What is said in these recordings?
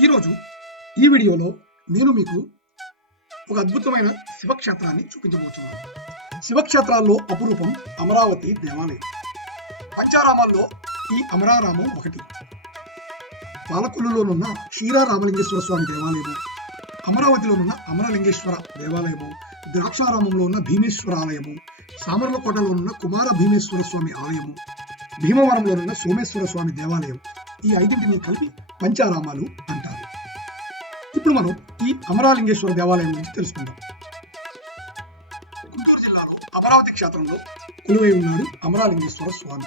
ఈరోజు ఈ వీడియోలో నేను మీకు ఒక అద్భుతమైన శివక్షేత్రాన్ని చూపించబోతున్నాను. శివక్షేత్రాల్లో అపురూపం అమరావతి దేవాలయం. పంచారామాల్లో ఈ అమరారామం ఒకటి. పాలకొల్లులోనున్న క్షీరారామలింగేశ్వర స్వామి దేవాలయము అమరావతిలోనున్న అమరలింగేశ్వర దేవాలయము ద్రాక్షారామంలో ఉన్న భీమేశ్వర ఆలయము సామర్లకోటలో ఉన్న కుమార భీమేశ్వర స్వామి ఆలయము భీమవరంలోనున్న సోమేశ్వర స్వామి దేవాలయం ఈ ఐదింటిని కలిపి పంచారామాలు అంటారు. ఇప్పుడు మనం ఈ అమరాలింగేశ్వర దేవాలయం గురించి తెలుసుకుందాం. గుంటూరు జిల్లాలో అమరావతి క్షేత్రంలో కొలువై ఉన్నాడు అమరాలింగేశ్వర స్వామి.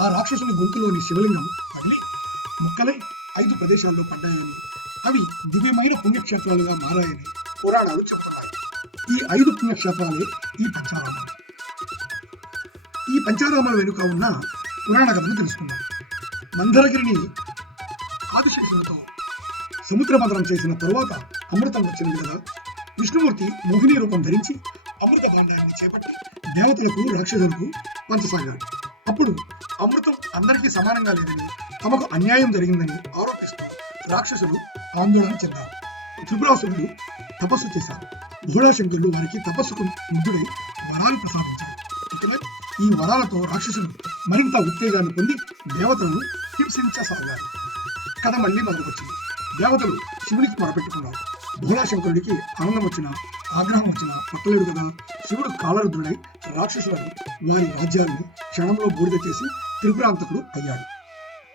ఆ రాక్షసుని గొంతులోని శివలింగం పగిలి ముక్కలై ఐదు ప్రదేశాల్లో పడ్డాయని. అవి దివ్యమైన పుణ్యక్షేత్రాలుగా మారాయని పురాణాలు చెబుతున్నాయి. ఈ ఐదు పుణ్యక్షేత్రాలే ఈ పంచారామాలు. ఈ పంచారామాల వెనుక ఉన్న పురాణ కథను తెలుసుకుందాం. మందరగిరిని ఆదిశేషులతో సముద్ర మంత్రం చేసిన తరువాత అమృతం వచ్చింది కదా విష్ణుమూర్తి మోహిని రూపం ధరించి అమృత భాండాన్ని చేపట్టి దేవతలకు రాక్షసులకు పంచసాగాడు. అప్పుడు అమృతం అందరికీ సమానంగా లేదని తమకు అన్యాయం జరిగిందని ఆరోపిస్తూ రాక్షసులు ఆందోళన చెందారు. త్రిపురాసురుడు తపస్సు చేశారు భూళశంకరుడు వారికి తపస్సుకు ముగ్ధుడై వరాలు ప్రసాదించారు ఈ వరాలతో రాక్షసులు మరింత ఉత్తేజాన్ని పొంది దేవతలను హింసించసాగారు. కథ మళ్ళీ మొదలుకొచ్చింది. దేవతలు శివునికి మొరపెట్టుకున్నారు. భోళాశంకరుడికి ఆనందం వచ్చిన ఆగ్రహం వచ్చిన పుట్టలేడు కదా శివుడు కాలరుద్రుడై రాక్షసులను వారి రాజ్యాలను క్షణంలో బూడిద చేసి త్రిపురాంతకుడు అయ్యాడు.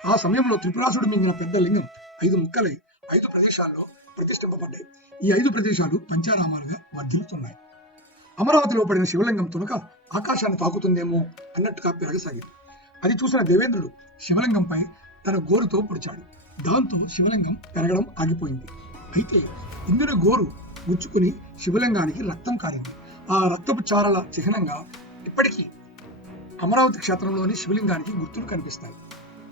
ఆ సమయంలో త్రిపురాసుడు మింగిన పెద్ద లింగం ఐదు ముక్కలై ఐదు ప్రదేశాల్లో ప్రతిష్ఠింపబడ్డాయి. ఈ ఐదు ప్రదేశాలు పంచారామాలుగా వర్ధిల్లుతున్నాయి. అమరావతిలో పడిన శివలింగం తునక ఆకాశాన్ని తాకుతుందేమో అన్నట్టుగా పెరగసాగింది. అది చూసిన దేవేంద్రుడు శివలింగంపై తన గోరుతో పొడిచాడు. దాంతో శివలింగం పెరగడం ఆగిపోయింది. అయితే ఇంద్రుడి గోరు ఉంచుకుని శివలింగానికి రక్తం కారింది. ఆ రక్తపు చారల చిహ్నంగా ఇప్పటికీ అమరావతి క్షేత్రంలోని శివలింగానికి గుర్తులు కనిపిస్తాయి.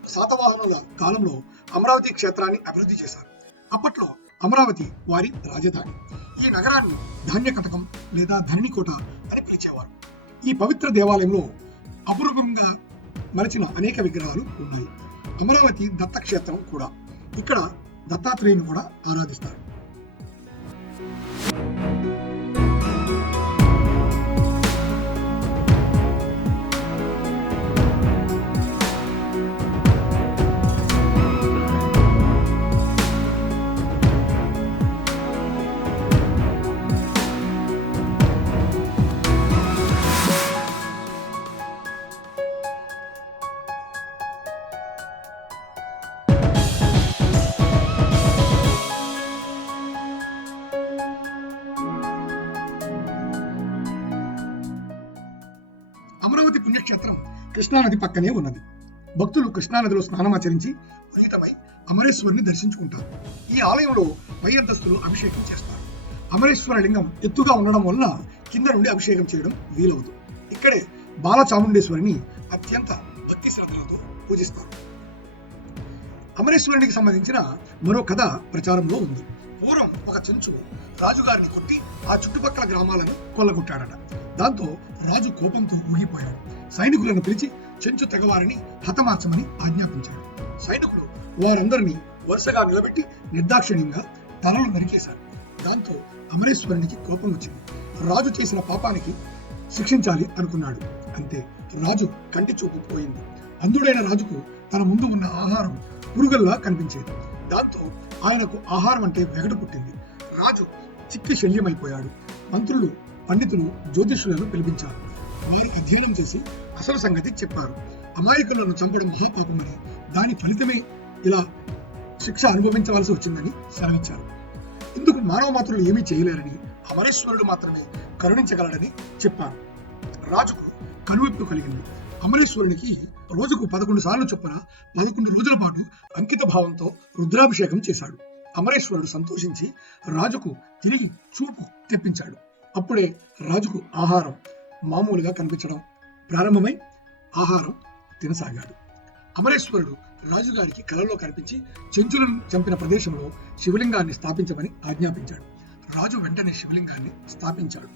శాతవాహనుల కాలంలో అమరావతి క్షేత్రాన్ని అభివృద్ధి చేశారు. అప్పట్లో అమరావతి వారి రాజధాని. ఈ నగరాన్ని ధాన్య కటకం లేదా ధరణికోట అని పిలిచేవారు. ఈ పవిత్ర దేవాలయంలో అపురూపంగా మలిచిన అనేక విగ్రహాలు ఉన్నాయి. అమరావతి దత్తక్షేత్రం కూడా. ఇక్కడ దత్తాత్రేయుని కూడా ఆరాధిస్తారు. అమరావతి పుణ్యక్షేత్రం కృష్ణానది పక్కనే ఉన్నది. భక్తులు కృష్ణానదిలో స్నానమాచరించి పునీతమై అమరేశ్వరుని దర్శించుకుంటారు. ఈ ఆలయంలో పై అంతస్తులు అభిషేకం చేస్తారు. అమరేశ్వర లింగం ఎత్తుగా ఉండడం వల్ల కింద నుండి అభిషేకం చేయడం వీలవదు. ఇక్కడే బాలచాముండేశ్వరిని అత్యంత భక్తి శ్రద్ధలతో పూజిస్తారు. అమరేశ్వరునికి సంబంధించిన మరో కథ ప్రచారంలో ఉంది. పూర్వం ఒక చెంచు రాజుగారిని కొట్టి ఆ చుట్టుపక్కల గ్రామాలను కొల్లగొట్టాడట. దాంతో రాజు కోపంతో ఊగిపోయాడు. సైనికులను పిలిచి చెంచు తెగవారిని హతమార్చమని ఆజ్ఞాపించాడు. సైనికులు వారందరినీ వరుసగా నిలబెట్టి నిర్దాక్షిణ్యంగా తలలు నరికేశారు. దాంతో అమరేశ్వరునికి కోపం వచ్చింది. రాజు చేసిన పాపానికి శిక్షించాలి అనుకున్నాడు. అంతే రాజు కంటి చూపు పోయింది. అంధుడైన రాజుకు తన ముందు ఉన్న ఆహారం పురుగల్లా కనిపించేది. దాంతో ఆయనకు ఆహారం అంటే వెగటు పుట్టింది. రాజు చిక్కి శల్యమైపోయాడు. మంత్రులు పండితులు జ్యోతిష్యులను పిలిపించారు. వారు అధ్యయనం చేసి అసలు సంగతి చెప్పారు. అమాయకులను చంపడం మహాపాపమని దాని ఫలితమే ఇలా శిక్ష అనుభవించవలసి వచ్చిందని సెలవిచ్చారు ఇందుకు మానవ మాత్రులు ఏమీ చేయలేరని అమరేశ్వరుడు మాత్రమే కరుణించగలడని చెప్పారు. రాజుకు కనువిప్పు కలిగింది. అమరేశ్వరునికి రోజుకు పదకొండు సార్లు చొప్పున పదకొండు రోజుల పాటు అంకిత భావంతో రుద్రాభిషేకం చేశాడు. అమరేశ్వరుడు సంతోషించి రాజుకు తిరిగి చూపు తెప్పించాడు. అప్పుడే రాజుకు ఆహారం మామూలుగా కనిపించడం ప్రారంభమై ఆహారం తినసాగాడు. అమరేశ్వరుడు రాజుగారికి కలలో కనిపించి చెంచులను చంపిన ప్రదేశంలో శివలింగాన్ని స్థాపించమని ఆజ్ఞాపించాడు. రాజు వెంటనే శివలింగాన్ని స్థాపించాడు.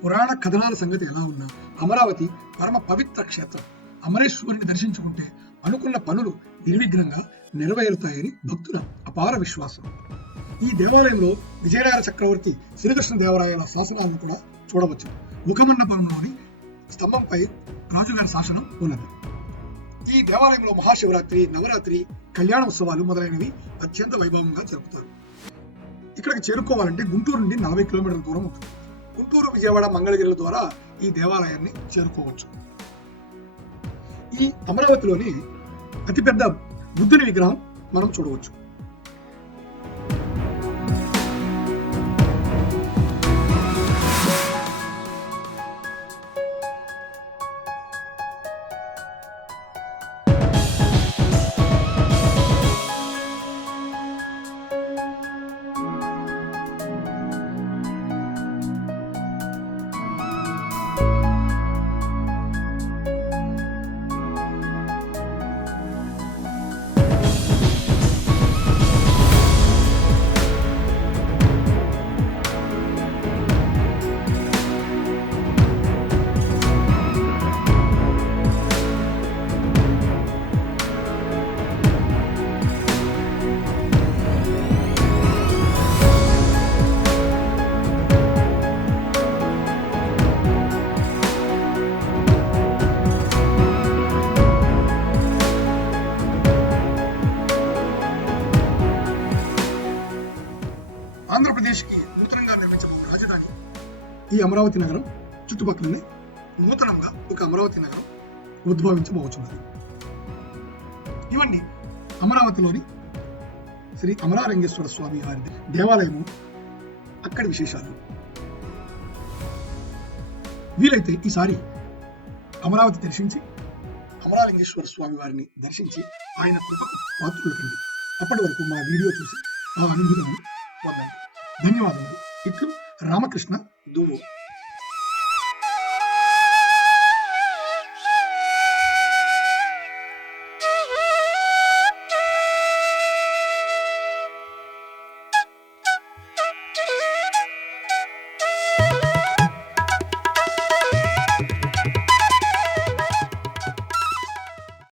పురాణ కథనాల సంగతి ఎలా ఉన్నా అమరావతి పరమ పవిత్ర క్షేత్రం. అమరేశ్వరుని దర్శించుకుంటే అనుకున్న పనులు నిర్విఘ్నంగా నెరవేరుతాయని భక్తుల అపార విశ్వాసం. ఈ దేవాలయంలో విజయనగర చక్రవర్తి శ్రీకృష్ణ దేవరాయల శాసనాలను కూడా చూడవచ్చు. ముఖమండపంలోని స్తంభంపై రాజుగారి శాసనం ఉన్నది. ఈ దేవాలయంలో మహాశివరాత్రి నవరాత్రి కళ్యాణ ఉత్సవాలు మొదలైనవి అత్యంత వైభవంగా జరుపుతారు. ఇక్కడికి చేరుకోవాలంటే గుంటూరు నుండి నలభై కిలోమీటర్ల దూరం ఉంటుంది. గుంటూరు విజయవాడ మంగళగిరిల ద్వారా ఈ దేవాలయాన్ని చేరుకోవచ్చు. ఈ అమరావతిలోని అతిపెద్ద బుద్ధుని విగ్రహం మనం చూడవచ్చు. అమరావతి నగరం చుట్టుపక్కలనే నూతనంగా ఒక అమరావతి నగరం ఉద్భవించబోతున్నది ఇవన్నీ అమరావతిలోని శ్రీ అమరారంగేశ్వర స్వామి వారి దేవాలయము. అక్కడి విశేషాలు. వీలైతే ఈసారి అమరావతి దర్శించి అమరాలింగేశ్వర స్వామి వారిని దర్శించి ఆయన కృపకు పాత్రులు అప్పటి వరకు మా వీడియో చూసి ఆ అనుభూతిని పొందండి. ధన్యవాదములు. ఇట్లు రామకృష్ణ do mundo.